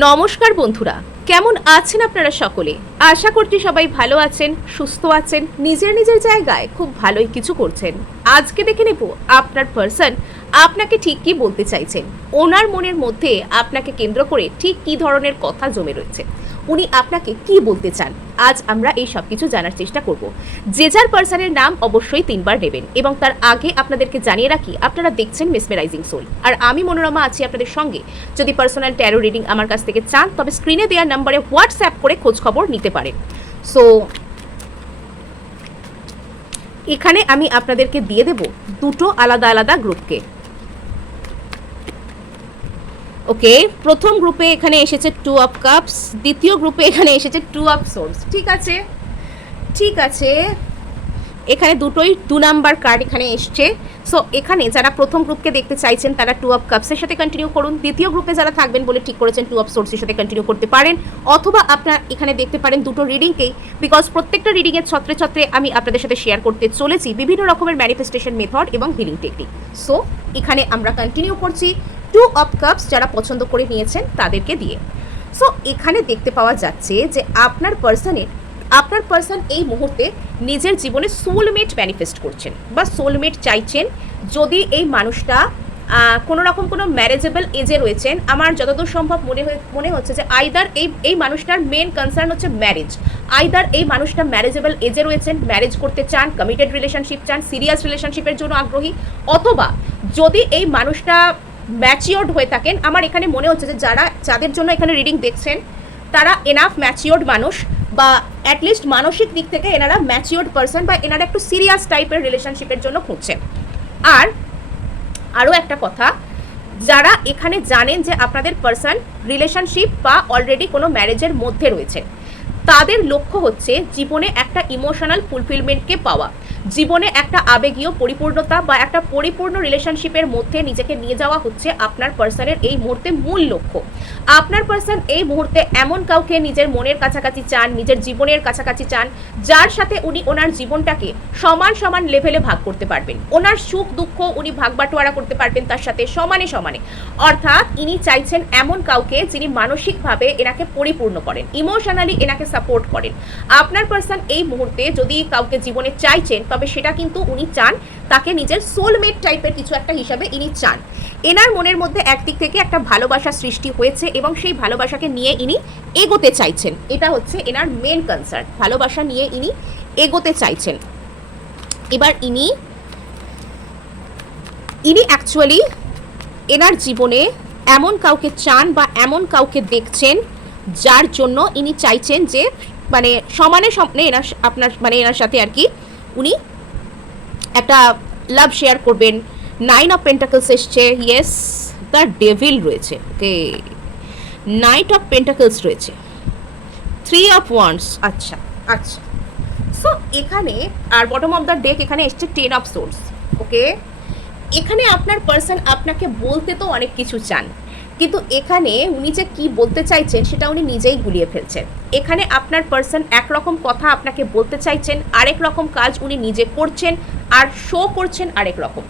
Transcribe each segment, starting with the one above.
নমস্কার বন্ধুরা, কেমন আছেন আপনারা সকলে? আশা করছি সবাই ভালো আছেন, সুস্থ আছেন, নিজের নিজের জায়গায় খুব ভালোই কিছু করছেন। আজকে দেখে নেব আপনার পার্সন আপনাকে ঠিক কি বলতে চাইছেন, ওনার মনের মধ্যে আপনাকে কেন্দ্র করে ঠিক কি ধরনের কথা জমে রয়েছে, উনি আপনাকে কি বলতে চান। আজ আমরা এই সব কিছু জানার চেষ্টা করব। যে যার পার্সনের নাম অবশ্যই 3বার নেবেন এবং তার আগে আপনাদেরকে জানিয়ে রাখি আপনারা দেখছেন মেসমেরাইজিং সোল, আর আমি মনোরমা আছি আপনাদের সঙ্গে। যদি পার্সোনাল ট্যারো রিডিং আমার কাছ থেকে চান তবে স্ক্রিনে দেওয়া নম্বরে হোয়াটসঅ্যাপ করে খোঁজ খবর নিতে পারেন। সো এখানে আমি আপনাদেরকে দিয়ে দেব দুটো আলাদা আলাদা গ্রুপকে। ওকে, প্রথম গ্রুপে এখানে এসেছে 2 অফ কাপস, দ্বিতীয় গ্রুপে এখানে এসেছে 2 অফ সোর্স। ঠিক আছে, ঠিক আছে, এখানে দুটোই 2 নাম্বার কার্ড এখানে এসছে। সো এখানে যারা প্রথম গ্রুপকে দেখতে চাইছেন তারা 2 অফ কাপসের সাথে কন্টিনিউ করুন। দ্বিতীয় গ্রুপে যারা থাকবেন বলে ঠিক করেছেন 2 অফ সোর্সের সাথে কন্টিনিউ করতে পারেন, অথবা আপনারা এখানে দেখতে পারেন দুটো রিডিংকেই, বিকজ প্রত্যেকটা রিডিংয়ের ছত্রে ছত্রে আমি আপনাদের সাথে শেয়ার করতে চলেছি বিভিন্ন রকমের ম্যানিফেস্টেশন মেথড এবং হিলিং টেকনিক। সো এখানে আমরা কন্টিনিউ করছি 2 অফ কাপস যারা পছন্দ করে নিয়েছেন তাদেরকে দিয়ে। সো এখানে দেখতে পাওয়া যাচ্ছে যে আপনার পার্সন এই মুহূর্তে নিজের জীবনে সোলমেট ম্যানিফেস্ট করছেন বা সোলমেট চাইছেন। যদি এই মানুষটা কোনো রকম কোনো ম্যারেজেবল এজে রয়েছেন, আমার যতদূর সম্ভব মনে হচ্ছে যে আইদার এই মানুষটার মেন কনসার্ন হচ্ছে ম্যারেজ, আইদার এই মানুষটা ম্যারেজেবল এজে রয়েছেন, ম্যারেজ করতে চান, কমিটেড রিলেশনশিপ চান, সিরিয়াস রিলেশনশিপের জন্য আগ্রহী, অথবা যদি এই মানুষটা ম্যাচিওর্ড হয়ে থাকেন। আমার এখানে মনে হচ্ছে যে যাদের জন্য এখানে রিডিং দেখছেন তারা এনাফ ম্যাচিওর্ড মানুষ, বা অ্যাটলিস্ট মানসিক দিক থেকে এনারা ম্যাচিওর্ড পার্সন, বা এনারা একটু সিরিয়াস টাইপের রিলেশনশিপের জন্য খুঁজছেন। আর আরও একটা কথা, যারা এখানে জানেন যে আপনাদের পার্সন রিলেশনশিপ বা অলরেডি কোনো ম্যারেজের মধ্যে রয়েছে, তাদের লক্ষ্য হচ্ছে জীবনে একটা ইমোশনাল ফুলফিলমেন্টকে পাওয়া, জীবনে একটা আবেগীয় পরিপূর্ণতা বা একটা পরিপূর্ণ রিলেশনশিপের মধ্যে নিজেকে নিয়ে যাওয়া হচ্ছে আপনার পার্সনের এই মুহূর্তে মূল লক্ষ্য। আপনার পার্সন এই মুহূর্তে এমন কাউকে নিজের মনের কাছাকাছি চান, নিজের জীবনের কাছাকাছি চান, যার সাথে উনি ওনার জীবনটাকে সমান সমান লেভেলে ভাগ করতে পারবেন, ওনার সুখ দুঃখ উনি ভাগ বাটোয়ারা করতে পারবেন তার সাথে সমানে সমানে। অর্থাৎ ইনি চাইছেন এমন কাউকে যিনি মানসিকভাবে এনাকে পরিপূর্ণ করেন, ইমোশনালি এনাকে সাপোর্ট করেন। আপনার পার্সন এই মুহূর্তে যদি কাউকে জীবনে চাইছেন তবে সেটা কিন্তু উনি চান তাকে নিজের সোলমেট টাইপের কিছু একটা হিসাবে ইনি চান। এনার মনের মধ্যে একদিক থেকে একটা ভালোবাসা সৃষ্টি হয়েছে এবং সেই ভালোবাসাকে নিয়ে ইনি এগোতে চাইছেন। এটা হচ্ছে এনার মেন কনসার্ন, ভালোবাসা নিয়ে ইনি এগোতে চাইছেন। এবার ইনি অ্যাকচুয়ালি এনার জীবনে এমন কাউকে চান বা এমন কাউকে দেখছেন যার জন্য ইনি চাইছেন যে মানে সমানে এনার সাথে আর কি উনি একটা লাভ শেয়ার করবেন। 9 অফ পেন্টাকলস এসছে, ইয়েস, দ্য ডেভিল রয়েছে, ওকে, নাইট অফ পেন্টাকলস রয়েছে, 3 অফ ওয়ান্ডস, আচ্ছা আচ্ছা। সো এখানে আর বটম অফ দ্য ডেক এখানে এসছে 10 অফ সোর্স, ওকে। এখানে আপনার পার্সন আপনাকে বলতে তো অনেক কিছু চান, কিন্তু এখানে উনি যে কি বলতে চাইছেন সেটা উনি নিজেই গুলিয়ে ফেলছেন। এখানে আপনার পার্সন একরকম কথা আপনাকে বলতে চাইছেন, আরেক রকম কাজ উনি নিজে করছেন আর শো করছেন আরেক রকম।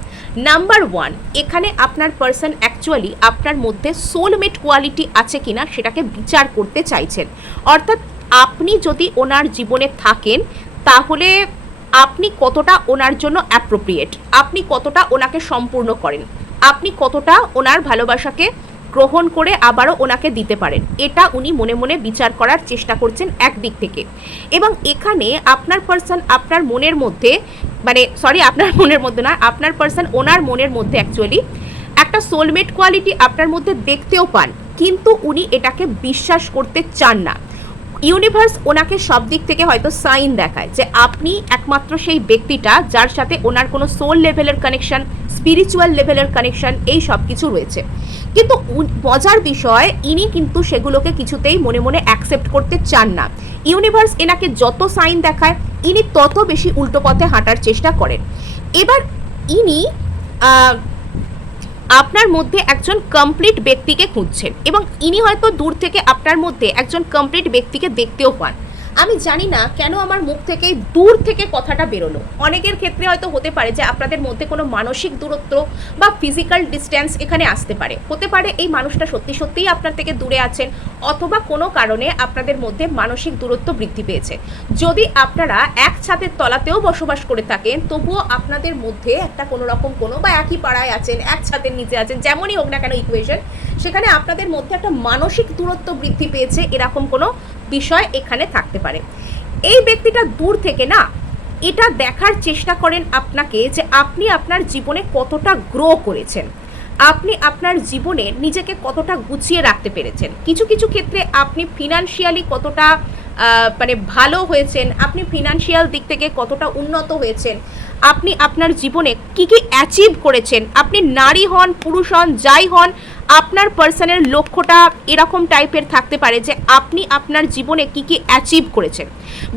নাম্বার 1, এখানে আপনার পার্সন অ্যাকচুয়ালি আপনার মধ্যে সোলমেট কোয়ালিটি আছে কিনা সেটাকে বিচার করতে চাইছেন। অর্থাৎ আপনি যদি ওনার জীবনে থাকেন তাহলে আপনি কতটা ওনার জন্য অ্যাপ্রোপ্রিয়েট, আপনি কতটা ওনাকে সম্পূর্ণ করেন, আপনি কতটা ওনার ভালোবাসাকে গ্রহণ করে আবারও ওনাকে দিতে পারেন, এটা উনি মনে মনে বিচার করার চেষ্টা করছেন একদিক থেকে। এবং এখানে আপনার পার্সন আপনার মনের মধ্যে আপনার পার্সন ওনার মনের মধ্যে অ্যাকচুয়ালি একটা সোলমেট কোয়ালিটি আপনার মধ্যে দেখতেও পান, কিন্তু উনি এটাকে বিশ্বাস করতে চান না। ইউনিভার্স ওনাকে সব দিক থেকে হয়তো সাইন দেখায় যে আপনি একমাত্র সেই ব্যক্তিটা যার সাথে ওনার কোনো সোল লেভেলের কানেকশন, স্পিরিচুয়াল লেভেলের কানেকশন, এই সব কিছু রয়েছে। কিন্তু মজার বিষয়, ইনি কিন্তু সেগুলোকে কিছুতেই মনে মনে অ্যাকসেপ্ট করতে চান না। ইউনিভার্স এনাকে যত সাইন দেখায় ইনি তত বেশি উল্টো পথে হাঁটার চেষ্টা করেন। এবার ইনি আপনার মধ্যে একজন কমপ্লিট ব্যক্তিকে খুঁজছেন এবং ইনি হয়তো দূর থেকে আপনার মধ্যে একজন কমপ্লিট ব্যক্তিকে দেখতেও পান। আমি জানি না কেন আমার মুখ থেকে দূর থেকে কথাটা বেরোলো। অনেকের ক্ষেত্রে হয়তো হতে পারে যে আপনাদের মধ্যে কোনো মানসিক দূরত্ব বা ফিজিক্যাল ডিস্ট্যান্স এখানে আসতে পারে। হতে পারে এই মানুষটা সত্যি সত্যিই আপনার থেকে দূরে আছেন, অথবা কোনো কারণে আপনাদের মধ্যে মানসিক দূরত্ব বৃদ্ধি পেয়েছে। যদি আপনারা এক ছাদের তলাতেও বসবাস করে থাকেন, তবুও আপনাদের মধ্যে একটা কোনো রকম কোনো, বা একই পাড়ায় আছেন, এক ছাদের নিচে আছেন, যেমনই হোক না কেন ইকুয়েশন, সেখানে আপনাদের মধ্যে একটা মানসিক দূরত্ব বৃদ্ধি পেয়েছে, এরকম কোনো বিষয় এখানে থাকতে পারে। এই ব্যক্তিটা দূর থেকে না এটা দেখার চেষ্টা করেন আপনাকে যে আপনি আপনার জীবনে কতটা গ্রো করেছেন, আপনি আপনার জীবনে নিজেকে কতটা গুছিয়ে রাখতে পেরেছেন। কিছু কিছু ক্ষেত্রে আপনি ফিনান্সিয়ালি কতটা মানে ভালো হয়েছেন, আপনি ফিনান্সিয়াল দিক থেকে কতটা উন্নত হয়েছেন, আপনি আপনার জীবনে কি কি অ্যাচিভ করেছেন। আপনি নারী হন, পুরুষ হন, যাই হন, আপনার পার্সনের লক্ষ্যটা এরকম টাইপের থাকতে পারে যে আপনি আপনার জীবনে কি কি অ্যাচিভ করেছেন।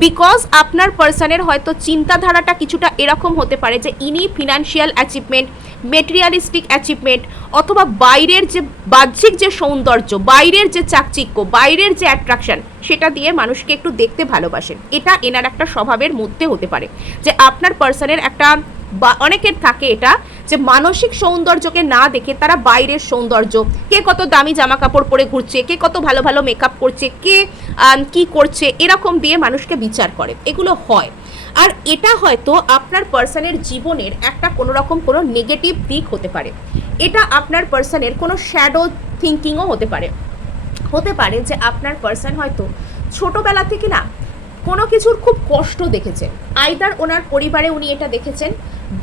বিকজ আপনার পার্সনের হয়তো চিন্তাধারাটা কিছুটা এরকম হতে পারে যে ইনি ফিনান্সিয়াল অ্যাচিভমেন্ট, মেটেরিয়ালিস্টিক অ্যাচিভমেন্ট, অথবা বাইরের যে বাহ্যিক যে সৌন্দর্য, বাইরের যে চাকচিক্য, বাইরের যে অ্যাট্রাকশন, সেটা দিয়ে মানুষকে একটু দেখতে ভালোবাসেন। এটা এনার একটা স্বভাবের মধ্যে হতে পারে যে আপনার পার্সনের একটা, বা অনেকের থাকে এটা যে মানসিক সৌন্দর্যকে না দেখে তারা বাইরের সৌন্দর্য, কে কত দামি জামা কাপড় পরে ঘুরছে, কে কত ভালো ভালো মেকআপ করছে, কে কি করছে, এরকম দিয়ে মানুষকে বিচার করে, এগুলো হয়। আর এটা হয়তো আপনার পার্সনের জীবনের একটা কোনো রকম কোনো নেগেটিভ দিক হতে পারে। এটা আপনার পার্সনের কোনো শ্যাডো থিঙ্কিংও হতে পারে। হতে পারে যে আপনার পার্সন হয়তো ছোটোবেলা থেকে না কোনো কিছুর খুব কষ্ট দেখেছেন, আইদার ওনার পরিবারে উনি এটা দেখেছেন,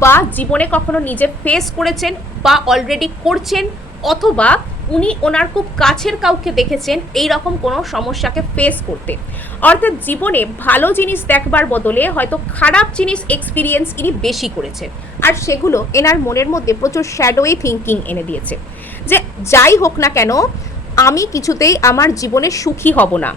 বা জীবনে কখনো নিজে ফেস করেছেন, বা অলরেডি করছেন, অথবা উনি ওনার খুব কাছের কাউকে দেখেছেন এই রকম কোনো সমস্যাকে ফেস করতে। অর্থাৎ জীবনে ভালো জিনিস দেখবার বদলে হয়তো খারাপ জিনিস এক্সপিরিয়েন্স ইনি বেশি করেছেন, আর সেগুলো এনার মনের মধ্যে প্রচুর শ্যাডোই থিঙ্কিং এনে দিয়েছে যে যাই হোক না কেন আমি কিছুতেই আমার জীবনে সুখী হব না।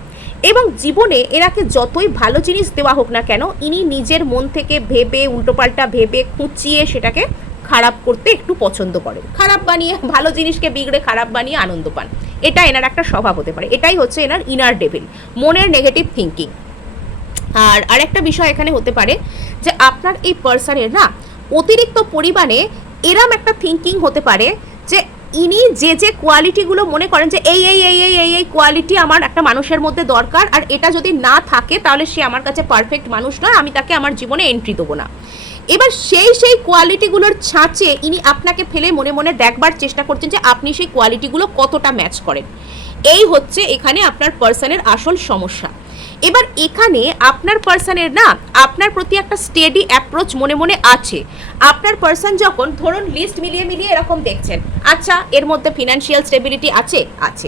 এবং জীবনে এনাকে যতই ভালো জিনিস দেওয়া হোক না কেন, ইনি নিজের মন থেকে ভেবে, উল্টোপাল্টা ভেবে, খুঁচিয়ে সেটাকে খারাপ করতে একটু পছন্দ করেন। খারাপ বানিয়ে, ভালো জিনিসকে বিগড়ে খারাপ বানিয়ে আনন্দ পান। এটা এনার একটা স্বভাব হতে পারে। এটাই হচ্ছে এনার ইনার ডেভিল, মনের নেগেটিভ থিঙ্কিং। আর আরেকটা বিষয় এখানে হতে পারে যে আপনার এই পার্সনের না অতিরিক্ত পরিমাণে এরম একটা থিঙ্কিং হতে পারে যে ইনি যে যে কোয়ালিটিগুলো মনে করেন যে এই এই এই এই এই এই কোয়ালিটি আমার একটা মানুষের মধ্যে দরকার, আর এটা যদি না থাকে তাহলে সে আমার কাছে পারফেক্ট মানুষ নয়, আমি তাকে আমার জীবনে এন্ট্রি দেবো না। এবার সেই কোয়ালিটিগুলোর ছাঁচে ইনি আপনাকে ফেলে মনে মনে দেখবার চেষ্টা করছেন যে আপনি সেই কোয়ালিটিগুলো কতটা ম্যাচ করেন। এই হচ্ছে এখানে আপনার পার্সনের আসল সমস্যা। এবার এখানে আপনার পার্সনের না আপনার প্রতি একটা স্টেডি অ্যাপ্রোচ মনে মনে আছে। আপনার পার্সন যখন ধরুন লিস্ট মিলিয়ে মিলিয়ে এরকম দেখছেন, আচ্ছা এর মধ্যে ফিনান্সিয়াল স্টেবিলিটি আছে, আছে,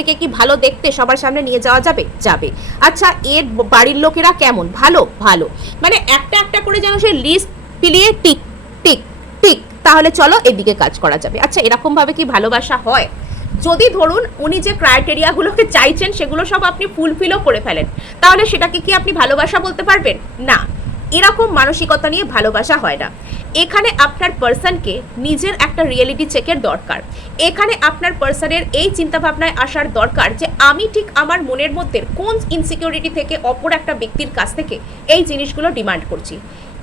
একে কি ভালো দেখতে সবার সামনে নিয়ে যাওয়া যাবে, যাবে, আচ্ছা এর বাড়ির লোকেরা কেমন, ভালো ভালো, মানে একটা একটা করে যেন সেই লিস্ট মিলিয়ে টিক টিক টিক, তাহলে চলো এদিকে কাজ করা যাবে। আচ্ছা এরকমভাবে কি ভালোবাসা হয়? যদি ধরুন উনি যে ক্রাইটেরিয়াগুলোকে চাইছেন সেগুলো সব আপনি ফুলফিলও করে ফেলেন, তাহলে সেটাকে কি আপনি ভালোবাসা বলতে পারবেন? না, এরকম মানসিকতা নিয়ে ভালোবাসা হয় না। এখানে আপনার পার্সনকে নিজের একটা রিয়েলিটি চেকের দরকার। এখানে আপনার পার্সনের এই চিন্তাভাবনায় আসার দরকার যে আমি ঠিক আমার মনের মধ্যে কোন ইনসিকিউরিটি থেকে অপর একটা ব্যক্তির কাছ থেকে এই জিনিসগুলো ডিমান্ড করছি।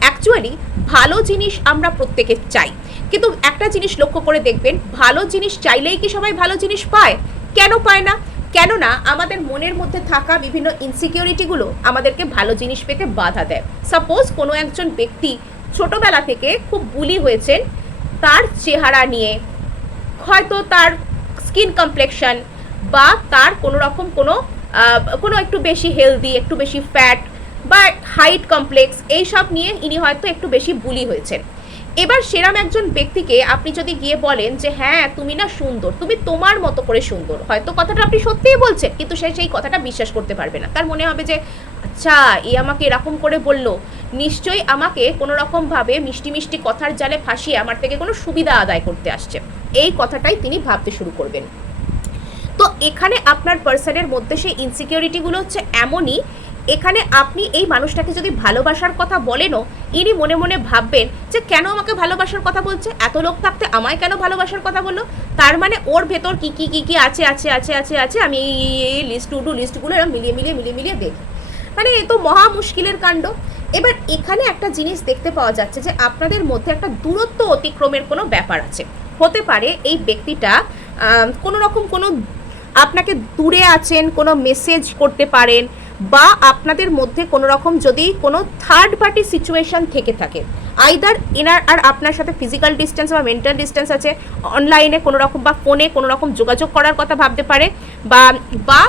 অ্যাকচুয়ালি ভালো জিনিস আমরা প্রত্যেকে চাই, কিন্তু একটা জিনিস লক্ষ্য করে দেখবেন, ভালো জিনিস চাইলেই কি সবাই ভালো জিনিস পায়? কেন পায় না? কেননা আমাদের মনের মধ্যে থাকা বিভিন্ন ইনসিকিউরিটিগুলো আমাদেরকে ভালো জিনিস পেতে বাধা দেয়। সাপোজ কোনো একজন ব্যক্তি ছোটবেলা থেকে খুব বুলি হয়েছেন তার চেহারা নিয়ে, হয়তো তার স্কিন কমপ্লেকশন, বা তার কোনো রকম কোনো একটু বেশি হেলদি, একটু বেশি ফ্যাট, বা হাইট কমপ্লেক্স, এইসব নিয়ে ইনি হয়তো একটু বেশি বুলি হয়েছেন। এবার সেরম একজন ব্যক্তিকে আপনি যদি গিয়ে বলেন যে হ্যাঁ তুমি না সুন্দর, তুমি তোমার মতো করে সুন্দর, হয়তো কথাটা আপনি সত্যিই বলছেন, কিন্তু সে সেই কথাটা বিশ্বাস করতে পারবে না। তার মনে হবে যে আচ্ছা এ আমাকে এরকম করে বললো, নিশ্চয়ই আমাকে কোনো রকমভাবে মিষ্টি মিষ্টি কথার জালে ফাঁসিয়ে আমার থেকে কোনো সুবিধা আদায় করতে আসছে, এই কথাটাই তিনি ভাবতে শুরু করবেন। তো এখানে আপনার পার্সনের মধ্যে সেই ইনসিকিউরিটিগুলো হচ্ছে এমনই, এখানে আপনি এই মানুষটাকে যদি ভালোবাসার কথা বলেনও, ইনি মনে মনে ভাববেন যে কেন আমাকে ভালোবাসার কথা বলছে, এত লোক থাকতে আমায় কেন ভালোবাসার কথা বললো, তার মানে ওর ভেতর কি কি কি কি আছে আছে আছে আছে আছে, আমি এই লিস্টগুলো এরকম মিলিয়ে দেখি। মানে এ তো মহা মুশকিলের কাণ্ড। এবার এখানে একটা জিনিস দেখতে পাওয়া যাচ্ছে যে আপনাদের মধ্যে একটা দূরত্ব অতিক্রমের কোনো ব্যাপার আছে। হতে পারে এই ব্যক্তিটা কোনো রকম কোনো আপনাকে দূরে আছেন, কোনো মেসেজ করতে পারেন, বা আপনাদের মধ্যে কোনো রকম যদি কোনো থার্ড পার্টি সিচুয়েশন থেকে থাকে, আইদার এনার আর আপনার সাথে ফিজিক্যাল ডিস্টেন্স বা মেন্টাল ডিস্টেন্স আছে, অনলাইনে কোনো রকম বা ফোনে কোনো রকম যোগাযোগ করার কথা ভাবতে পারে, বা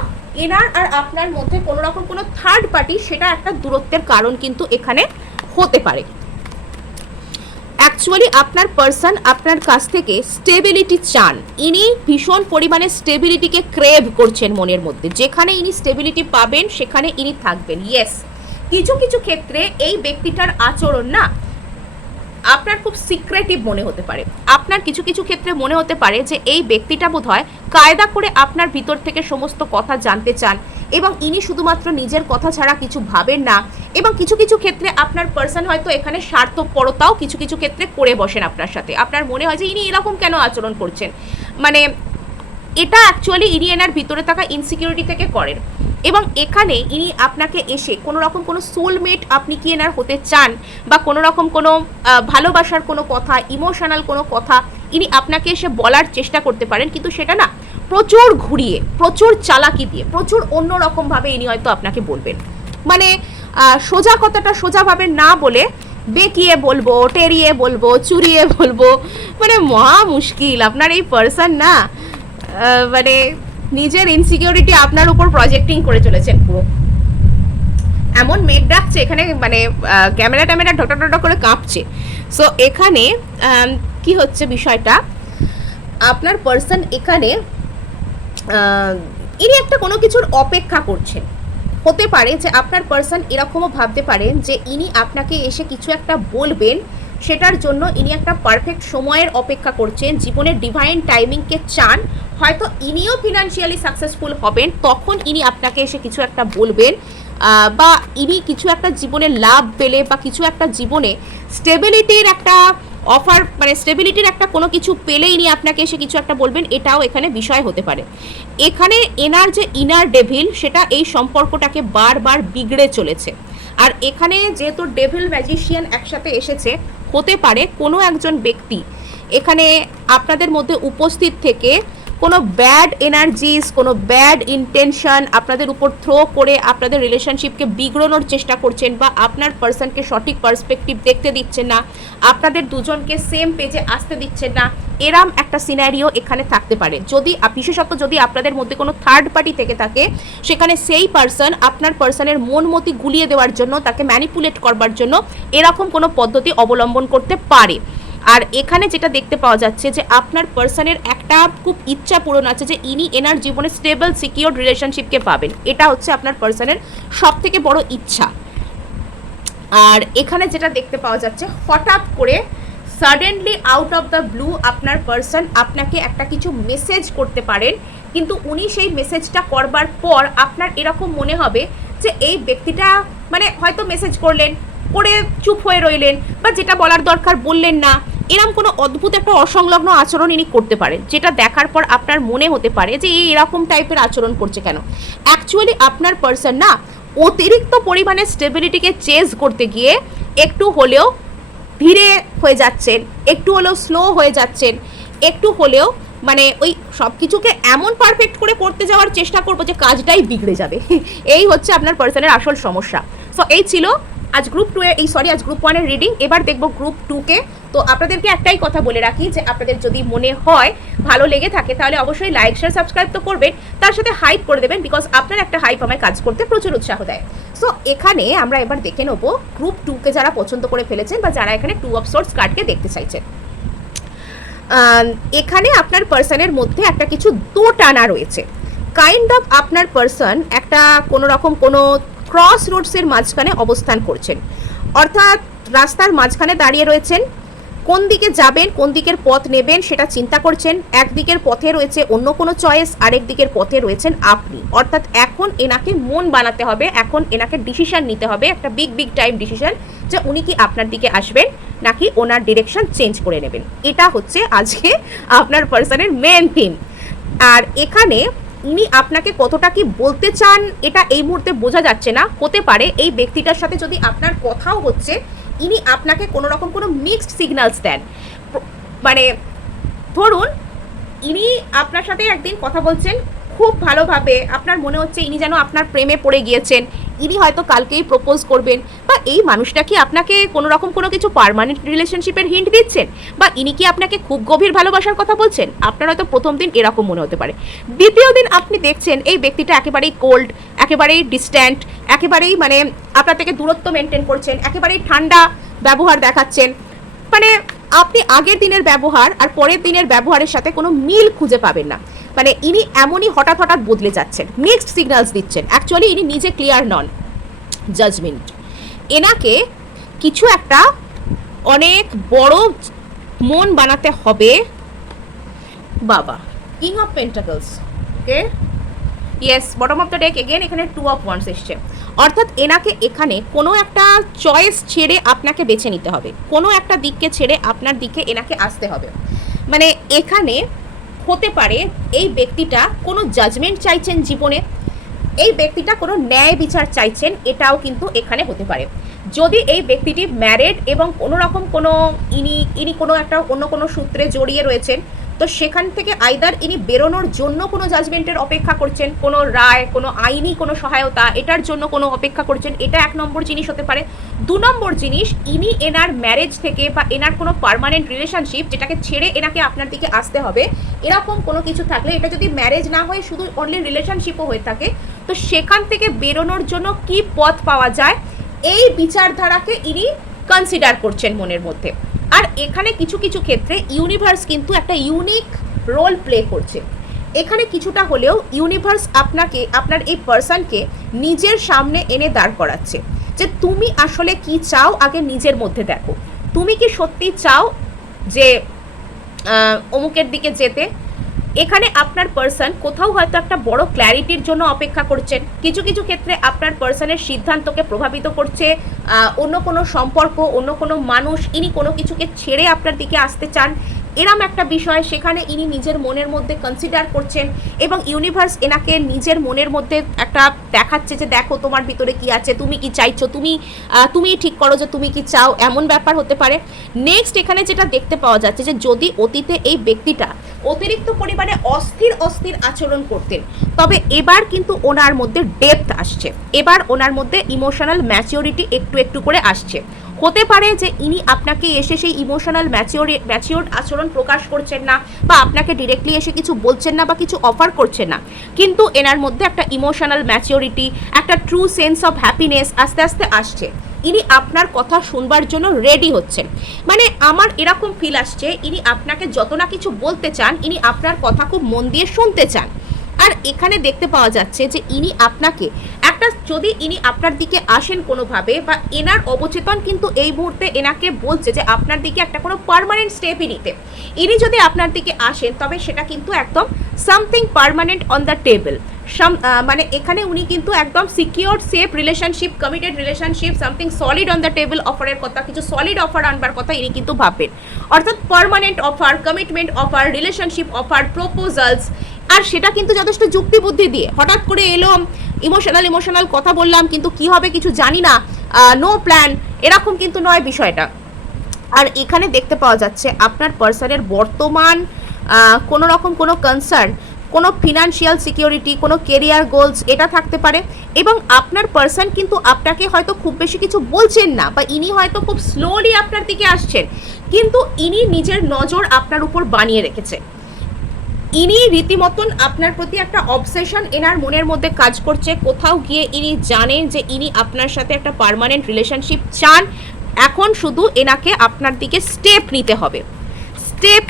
এনার আর আপনার মধ্যে কোনো রকম কোনো থার্ড পার্টি, সেটা একটা দূরত্বের কারণ কিন্তু এখানে হতে পারে। অ্যাকচুয়ালি আপনার পার্সন আপনার কাছ থেকে স্টেবিলিটি চান, ইনি ভীষণ পরিমাণে স্টেবিলিটিকে ক্রেভ করছেন মনের মধ্যে, যেখানে ইনি স্টেবিলিটি পাবেন সেখানে ইনি থাকবেন। ইয়েস, কিছু কিছু ক্ষেত্রে এই ব্যক্তিটার আচরণ না আপনার খুব সিক্রেটিভ মনে হতে পারে। আপনার কিছু কিছু ক্ষেত্রে মনে হতে পারে যে এই ব্যক্তিটা বোধহয় কায়দা করে আপনার ভিতর থেকে সমস্ত কথা জানতে চান, এবং ইনি শুধুমাত্র নিজের কথা ছাড়া কিছু ভাবেন না। এবং কিছু কিছু ক্ষেত্রে আপনার পার্সন হয়তো এখানে স্বার্থপরতাও কিছু কিছু ক্ষেত্রে করে বসেন আপনার সাথে। আপনার মনে হয় যে ইনি এরকম কেন আচরণ করছেন, মানে এটা অ্যাকচুয়ালি ইনি এনার ভিতরে থাকা ইনসিকিউরিটি থেকে করেন। এবং এখানে ইনি আপনাকে এসে কোনো রকম কোনো সোলমেট আপনি কি এনার হতে চান, বা কোনো রকম কোনো ভালোবাসার কোনো কথা, ইমোশনাল কোনো কথা ইনি আপনাকে এসে বলার চেষ্টা করতে পারেন, কিন্তু সেটা না প্রচুর ঘুরিয়ে, প্রচুর চালাকি দিয়ে, প্রচুর অন্যরকমভাবে ইনি হয়তো আপনাকে বলবেন। মানে সোজা কথাটা সোজাভাবে না বলে বেঁকিয়ে বলবো, টেরিয়ে বলবো, চুরিয়ে বলবো, মানে মহা মুশকিল। আপনার এই পার্সন না মানে নিজের ইনসিকিউরিটি আপনার উপর প্রজেক্টিং করে চলেছেন পুরো। এমন মেঘ ডাকছে এখানে, মানে ক্যামেরা ট্যামেরা ঢক ঢক করে কাঁপছে। সো এখানে কি হচ্ছে বিষয়টা, আপনার পার্সন এখানে ইনি একটা কোনো কিছুর অপেক্ষা করছেন। হতে পারে যে আপনার পার্সন এরকমও ভাবতে পারেন যে ইনি আপনাকে এসে কিছু একটা বলবেন, সেটার জন্য ইনি একটা পারফেক্ট সময়ের অপেক্ষা করছেন, জীবনের ডিভাইন টাইমিংকে চান। হয়তো ইনিও ফিনান্সিয়ালি সাকসেসফুল হবেন, তখন ইনি আপনাকে এসে কিছু একটা বলবেন, বা ইনি কিছু একটা জীবনে লাভ পেলে বা কিছু একটা জীবনে স্টেবিলিটির একটা অফার, মানে স্টেবিলিটির একটা কোনো কিছু পেলে ইনি আপনাকে এসে কিছু একটা বলবেন, এটাও এখানে বিষয় হতে পারে। এখানে এনার যে ইনার ডেভিল, সেটা এই সম্পর্কটাকে বারবার বিগড়ে চলেছে। আর এখানে যেহেতু ডেভিল ম্যাজিশিয়ান একসাথে এসেছে, হতে পারে কোনো একজন ব্যক্তি এখানে আপনাদের মধ্যে উপস্থিত থেকে কোনো ব্যাড এনার্জিস, কোনো ব্যাড ইন্টেনশন আপনাদের উপর থ্রো করে আপনাদের রিলেশনশিপকে বিগড়ানোর চেষ্টা করছেন, বা আপনার পার্সনকে সঠিক পার্সপেক্টিভ দেখতে দিচ্ছেন না, আপনাদের দুজনকে সেম পেজে আসতে দিচ্ছেন না, এরম একটা সিনারিও এখানে থাকতে পারে। যদি বিশেষত যদি আপনাদের মধ্যে কোনো থার্ড পার্টি থেকে থাকে, সেখানে সেই পার্সন আপনার পার্সনের মন মতি গুলিয়ে দেওয়ার জন্য, তাকে ম্যানিপুলেট করবার জন্য এরকম কোনো পদ্ধতি অবলম্বন করতে পারে। আর এখানে যেটা দেখতে পাওয়া যাচ্ছে যে আপনার পার্সনের একটা খুব ইচ্ছা পূরণ আছে যে ইনি এনার জীবনে স্টেবল সিকিউর রিলেশনশিপকে পাবেন, এটা হচ্ছে আপনার পার্সনের সব থেকে বড় ইচ্ছা। আর এখানে যেটা দেখতে পাওয়া যাচ্ছে, হঠাৎ করে suddenly out of the blue আপনার পার্সন আপনাকে একটা কিছু মেসেজ করতে পারেন, কিন্তু উনি সেই মেসেজটা করবার পর আপনার এরকম মনে হবে যে এই ব্যক্তিটা মানে হয়তো মেসেজ করলেন, করে চুপ হয়ে রইলেন, বা যেটা বলার দরকার বললেন না, এরকম কোনো অদ্ভুত একটা অসংলগ্ন আচরণ ইনি করতে পারেন, যেটা দেখার পর আপনার মনে হতে পারে যে এই এরকম টাইপের আচরণ করছে কেন। অ্যাকচুয়ালি আপনার পার্সন না অতিরিক্ত পরিমাণে স্টেবিলিটিকে চেজ করতে গিয়ে একটু হলেও ধীরে হয়ে যাচ্ছেন, একটু হলেও স্লো হয়ে যাচ্ছেন, একটু হলেও মানে ওই সব কিছুকে এমন পারফেক্ট করে করতে যাওয়ার চেষ্টা করবো যে কাজটাই বিগড়ে যাবে। এই হচ্ছে আপনার পার্সনের আসল সমস্যা। সো এই ছিল আজ গ্রুপ 2 আজ গ্রুপ 1 এর রিডিং। এবার দেখবো গ্রুপ 2 কে। তো আপনাদেরকে একটাই কথা বলে রাখি যে আপনাদের যদি মনে হয় ভালো লেগে থাকে, তাহলে অবশ্যই লাইক শেয়ার সাবস্ক্রাইব তো করবেন, তার সাথে হাইপ করে দেবেন, বিকজ আপনার একটা হাইপ আমায় কাজ করতে প্রচুর উৎসাহ দেয়। সো এখানে আমরা এবার দেখে নেবো গ্রুপ 2 কে যারা পছন্দ করে ফেলেছেন, বা যারা এখানে 2 অফ সোর্ডস কার্ডকে দেখতে চাইছেন। এখানে আপনার পার্সনের মধ্যে একটা কিছু দোটানা রয়েছে। কাইন্ড অফ আপনার পার্সন একটা কোনো রকম কোনো ক্রস রোডসের মাঝখানে অবস্থান করছেন, অর্থাৎ রাস্তার মাঝখানে দাঁড়িয়ে রয়েছেন। কোন দিকে যাবেন, কোন দিকের পথ নেবেন সেটা চিন্তা করছেন। একদিকের পথে রয়েছে অন্য কোনো চয়েস, আরেক দিকের পথে রয়েছেন আপনি। অর্থাৎ এখন এনাকে মন বানাতে হবে, এখন এনাকে ডিসিশন নিতে হবে, একটা বিগ টাইম ডিসিশন, যে উনি কি আপনার দিকে আসবেন নাকি ওনার ডিরেকশন চেঞ্জ করে নেবেন। এটা হচ্ছে আজকে আপনার পার্সনের মেন থিম। আর এখানে ইনি আপনাকে কতটা কি বলতে চান এটা এই মুহূর্তে বোঝা যাচ্ছে না। হতে পারে এই ব্যক্তিটার সাথে যদি আপনার কথাও হচ্ছে, ইনি আপনাকে কোনো রকম কোনো মিক্সড সিগন্যালস দেন। মানে ধরুন ইনি আপনার সাথে একদিন কথা বলছেন খুব ভালোভাবে, আপনার মনে হচ্ছে ইনি যেন আপনার প্রেমে পড়ে গিয়েছেন, ইনি হয়তো কালকেই প্রপোজ করবেন, বা এই মানুষটা কি আপনাকে কোনো রকম কোনো কিছু পার্মানেন্ট রিলেশনশিপের হিন্ট দিচ্ছেন, বা ইনি কি আপনাকে খুব গভীর ভালোবাসার কথা বলছেন। আপনার হয়তো প্রথম দিন এরকম মনে হতে পারে, দ্বিতীয় দিন আপনি দেখছেন এই ব্যক্তিটা একেবারেই কোল্ড, একেবারেই ডিস্ট্যান্ট, একেবারেই মানে আপনার থেকে দূরত্ব মেনটেন করছেন, একেবারেই ঠান্ডা ব্যবহার দেখাচ্ছেন। মানে আপনি আগের দিনের ব্যবহার আর পরের দিনের ব্যবহারের সাথে কোনো মিল খুঁজে পাবেন না। মানে ইনি এমনই হঠাৎ হঠাৎ বদলে যাচ্ছেন, মিক্সড সিগন্যালস দিচ্ছেন, অ্যাকচুয়ালি ইনি নিজে ক্লিয়ার নন, জাজমেন্ট। এনাকে কিছু একটা অনেক বড় মন বানাতে হবে। বাবা king of pentacles, okay yes, bottom of the deck again এখানে 2 অফ ওয়ান্স এসছে। অর্থাৎ এনাকে এখানে কোনো একটা চয়েস ছেড়ে আপনাকে বেছে নিতে হবে, কোনো একটা দিককে ছেড়ে আপনার দিকে এনাকে আসতে হবে। মানে এখানে হতে পারে এই ব্যক্তিটা কোনো জাজমেন্ট চাইছেন জীবনে, এই ব্যক্তিটা কোনো ন্যায় বিচার চাইছেন, এটাও কিন্তু এখানে হতে পারে। যদি এই ব্যক্তিটি ম্যারিড এবং কোনো রকম কোনো ইনি কোনো একটা অন্য কোনো সূত্রে জড়িয়ে রয়েছেন, তো সেখান থেকে আইদার ইনি বেরোনোর জন্য কোনো জাজমেন্টের অপেক্ষা করছেন, কোনো রায়, কোনো আইনি কোনো সহায়তা, এটার জন্য কোনো অপেক্ষা করছেন, এটা 1 নম্বর জিনিস হতে পারে। 2 নম্বর জিনিস, ইনি এনার ম্যারেজ থেকে বা এনার কোনো পার্মানেন্ট রিলেশনশিপ যেটাকে ছেড়ে এনাকে আপনার দিকে আসতে হবে, এরকম কোনো কিছু থাকলে, এটা যদি ম্যারেজ না হয়ে শুধু অনলি রিলেশনশিপও হয়ে থাকে, তো সেখান থেকে বেরোনোর জন্য কি পথ পাওয়া যায়, এই বিচারধারাকে ইনি কনসিডার করছেন মনের মধ্যে। আর এখানে কিছু কিছু ক্ষেত্রে ইউনিভার্স কিন্তু একটা ইউনিক রোল প্লে করছে। এখানে কিছুটা হলেও ইউনিভার্স আপনাকে, আপনার এই পার্সনকে নিজের সামনে এনে দাঁড় করাচ্ছে যে তুমি আসলে কি চাও, আগে নিজের মধ্যে দেখো। তুমি কি সত্যি চাও যে অমুকের দিকে যেতে? এখানে আপনার পার্সন কোথাও হয়তো একটা বড় ক্ল্যারিটির জন্য অপেক্ষা করছেন। কিছু কিছু ক্ষেত্রে আপনার পার্সনের সিদ্ধান্তকে প্রভাবিত করছে অন্য কোনো সম্পর্ক, অন্য কোনো মানুষ, ইনি কোনো কিছুকে ছেড়ে আপনার দিকে আসতে চান, এরম একটা বিষয় সেখানে ইনি নিজের মনের মধ্যে কনসিডার করছেন, এবং ইউনিভার্স এনাকে নিজের মনের মধ্যে একটা দেখাচ্ছে যে দেখো তোমার ভিতরে কি আছে, তুমি কি চাইছো, তুমি ঠিক করো যে তুমি কি চাও, এমন ব্যাপার হতে পারে। নেক্সট এখানে যেটা দেখতে পাওয়া যাচ্ছে যে যদি অতীতে এই ব্যক্তিটা অতিরিক্ত পরিমাণে অস্থির আচরণ করতেন, তবে এবার কিন্তু ওনার মধ্যে ডেপথ আসছে, এবার ওনার মধ্যে ইমোশনাল ম্যাচিওরিটি একটু একটু করে আসছে। হতে পারে যে ইনি আপনাকে এসে সেই ইমোশনাল ম্যাচিওর্ড আচরণ প্রকাশ করছেন না, বা আপনাকে ডিরেক্টলি এসে কিছু বলছেন না বা কিছু অফার করছেন না, কিন্তু এনার মধ্যে একটা ইমোশনাল ম্যাচিওরিটি, একটা ট্রু সেন্স অফ হ্যাপিনেস আস্তে আস্তে আসছে। ইনি আপনার কথা শুনবার জন্য রেডি হচ্ছেন। মানে আমার এরকম ফিল আসছে ইনি আপনাকে যত না কিছু বলতে চান, ইনি আপনার কথা খুব মন দিয়ে শুনতে চান। আর এখানে দেখতে পাওয়া যাচ্ছে যে ইনি আপনাকে একটা, যদি ইনি আপনার দিকে আসেন কোনোভাবে, বা এনার অবচেতন কিন্তু এই মুহূর্তে এনাকে বলছে যে আপনার দিকে একটা কোনো পার্মানেন্ট স্টেপই নিতে। ইনি যদি আপনার দিকে আসেন তবে সেটা কিন্তু একদম something permanent on the table. মানে এখানে উনি কিন্তু একদম secure, safe relationship, committed relationship, something solid on the table অফারের কথা, কিছু সলিড অফার আনবার কথা ইনি কিন্তু ভাববেন। অর্থাৎ permanent offer, commitment offer, relationship offer, proposals, আর সেটা কিন্তু যথেষ্ট যুক্তি বুদ্ধি দিয়ে। হঠাৎ করে এলো, ইমোশনাল কথা বললাম, কিন্তু কি হবে কিছু জানি না, নো প্ল্যান, এরকম কিন্তু নয় বিষয়টা। আর এখানে দেখতে পাওয়া যাচ্ছে আপনার পার্সনের বর্তমান কোনো রকম কোনো কনসার্ন, কোনো ফিনান্সিয়াল সিকিউরিটি, কোনো কেরিয়ার গোলস, এটা থাকতে পারে। এবং আপনার পার্সন কিন্তু আপনাকে হয়তো খুব বেশি কিছু বলছেন না, বা ইনি হয়তো খুব স্লোলি আপনার দিকে আসছেন, কিন্তু ইনি নিজের নজর আপনার উপর বানিয়ে রেখেছে। ইনি রীতিমতন আপনার প্রতি একটা অবসেশন এনার মনের মধ্যে কাজ করছে। কোথাও গিয়ে ইনি জানেন যে ইনি আপনার সাথে একটা পার্মানেন্ট রিলেশনশিপ চান। এখন শুধু এনাকে আপনার দিকে স্টেপ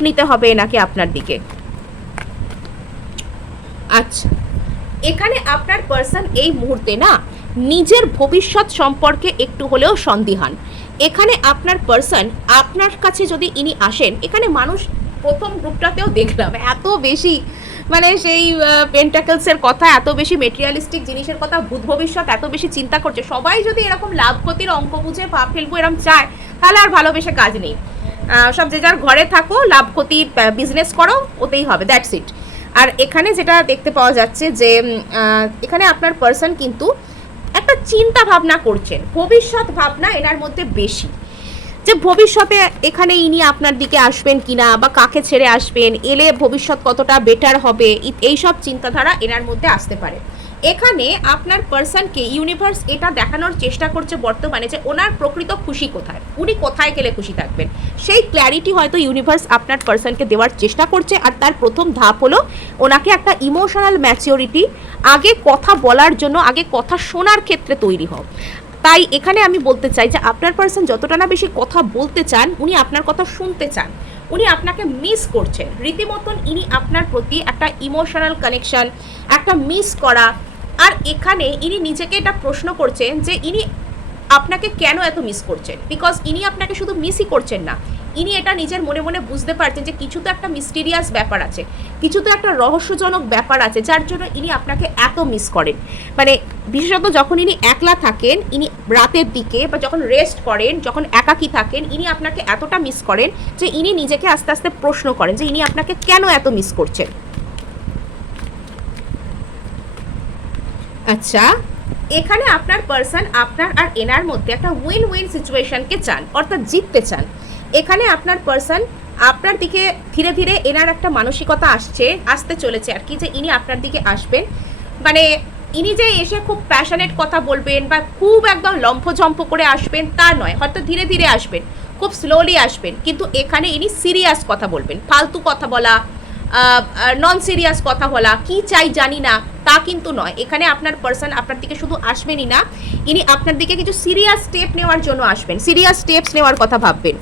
নিতে হবে এনাকে আপনার দিকে। আচ্ছা, এখানে আপনার পার্সন এই মুহূর্তে না নিজের ভবিষ্যৎ সম্পর্কে একটু হলেও সন্দিহান। এখানে আপনার পার্সন আপনার কাছে যদি ইনি আসেন, এখানে মানুষ প্রথম গ্রুপটাতেও দেখলাম এত বেশি মানে সেই পেন্টাকলসের কথা, এত বেশি মেটেরিয়ালিস্টিক জিনিসের কথা, ভূত ভবিষ্যৎ এত বেশি চিন্তা করছে। সবাই যদি এরকম লাভ ক্ষতির অঙ্ক বুঝে ভাব ফেলবো এরকম চায়, তাহলে আর ভালোবেসে কাজ নেই। সব যে যার ঘরে থাকো, লাভ ক্ষতির বিজনেস করো, ওতেই হবে, দ্যাটস ইট। আর এখানে যেটা দেখতে পাওয়া যাচ্ছে যে এখানে আপনার পার্সন কিন্তু একটা চিন্তা ভাবনা করছেন, ভবিষ্যৎ ভাবনা এনার মধ্যে বেশি, যে ভবিষ্যতে এখানে ইনি আপনার দিকে আসবেন কিনা বা কাকে ছেড়ে আসবেন, এলে ভবিষ্যৎ কতটা বেটার হবে, এইসব চিন্তাধারা এনার মধ্যে আসতে পারে। এখানে আপনার পার্সনকে ইউনিভার্স এটা দেখানোর চেষ্টা করছে বর্তমানে যে ওনার প্রকৃত খুশি কোথায়, উনি কোথায় গেলে খুশি থাকবেন, সেই ক্ল্যারিটি হয়তো ইউনিভার্স আপনার পার্সনকে দেওয়ার চেষ্টা করছে। আর তার প্রথম ধাপ হলো ওনাকে একটা ইমোশনাল ম্যাচিওরিটি, আগে কথা বলার জন্য, আগে কথা শোনার ক্ষেত্রে তৈরি হও। তাই এখানে আমি বলতে চাই যে আপনার পার্সন যতটা না বেশি কথা বলতে চান, উনি আপনার কথা শুনতে চান, উনি আপনাকে মিস করছেন রীতিমতন, ইনি আপনার প্রতি একটা ইমোশনাল কানেকশন, একটা মিস করা। আর এখানে ইনি নিজেকে এটা প্রশ্ন করছেন যে ইনি আপনাকে কেন এত মিস করছেন, বিকজ ইনি আপনাকে শুধু মিসই করছেন না, ইনি এটা নিজের মনে মনে বুঝতে পারছেন যে কিছু তো একটা মিস্টিরিয়াস ব্যাপার আছে, কিছু তো একটা রহস্যজনক ব্যাপার আছে, যার জন্য ইনি আপনাকে এত মিস করেন। মানে বিশেষত যখন ইনি একলা থাকেন, ইনি রাতের দিকে বা যখন রেস্ট করেন, যখন একাকী থাকেন, ইনি আপনাকে এতটা মিস করেন যে ইনি নিজেকে আস্তে আস্তে প্রশ্ন করেন যে ইনি আপনাকে কেন এত মিস করছেন। আচ্ছা, এখানে আপনার পার্সন আপনার আর এনার মধ্যে একটা উইন উইন সিচুয়েশনকে চান, অর্থাৎ জিততে চান। এখানে আপনার পার্সন আপনার দিকে ধীরে ধীরে এনার একটা মানসিকতা আসতে চলেছে আর কি, যে ইনি আপনার দিকে আসবেন, মানে ইনি যে এসে খুব প্যাশনেট কথা বলবেন বা খুব একদম লম্ফঝম্প করে আসবেন তা নয়, হয়তো ধীরে ধীরে আসবেন, খুব স্লোলি আসবেন, কিন্তু এখানে ইনি সিরিয়াস কথা বলবেন। ফালতু কথা বলা, নন সিরিয়াস কথা বলা, কি চাই জানি না তা কিন্তু নয়। এখানে আপনার পার্সন আপনার দিকে শুধু আসবেনই না, ইনি আপনার দিকে কিছু সিরিয়াস স্টেপ নেওয়ার জন্য আসবেন, সিরিয়াস স্টেপস নেওয়ার কথা ভাববেন।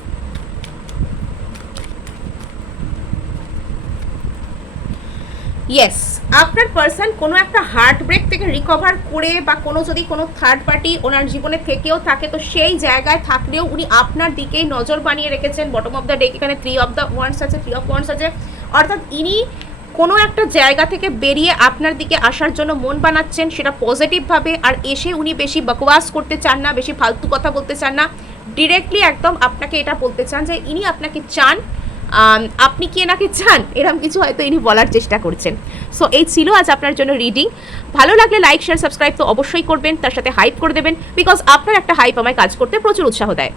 ইয়েস, আপনার পার্সন কোনো একটা হার্ট ব্রেক থেকে রিকভার করে বা যদি কোনো থার্ড পার্টি ওনার জীবনে থেকেও থাকে, তো সেই জায়গায় থাকলেও উনি আপনার দিকেই নজর বানিয়ে রেখেছেন। বটম অফ দ্য ডেক এখানে 3 অফ দ্য ওয়ান্ডস আছে, 3 অফ ওয়ান্ডস আছে, অর্থাৎ ইনি কোনো একটা জায়গা থেকে বেরিয়ে আপনার দিকে আসার জন্য মন বানাচ্ছেন, সেটা পজিটিভভাবে। আর এসে উনি বেশি বকওয়াস করতে চান না, বেশি ফালতু কথা বলতে চান না, ডিরেক্টলি একদম আপনাকে এটা বলতে চান যে ইনি আপনাকে চান, আপনি কি এনাকে চান, এরকম কিছু হয়তো ইনি বলার চেষ্টা করছেন। সো এই ছিল আজ আপনার জন্য রিডিং। ভালো লাগলে লাইক শেয়ার সাবস্ক্রাইব তো অবশ্যই করবেন, তার সাথে হাইপ করে দেবেন, বিকজ আপনার একটা হাইপ আমায় কাজ করতে প্রচুর উৎসাহ দেয়।